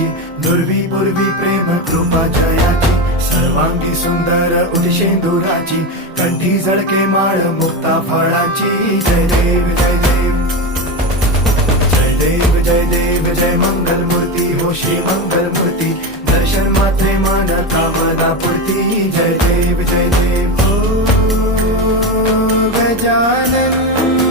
जयाची, दुर्वी पूर्वी प्रेम कृपा जयाची, सर्वांगी सुंदर उदिशेंदुराची, कंठी झळके माळ मुक्ता फळाची. जय देव जय देव जय देव जय देव जय मंगल मूर्ती हो श्री मंगल मूर्ती, दर्शन मात्रे मान कामना पूर्ती. जय देव जय देव. ओ गजानन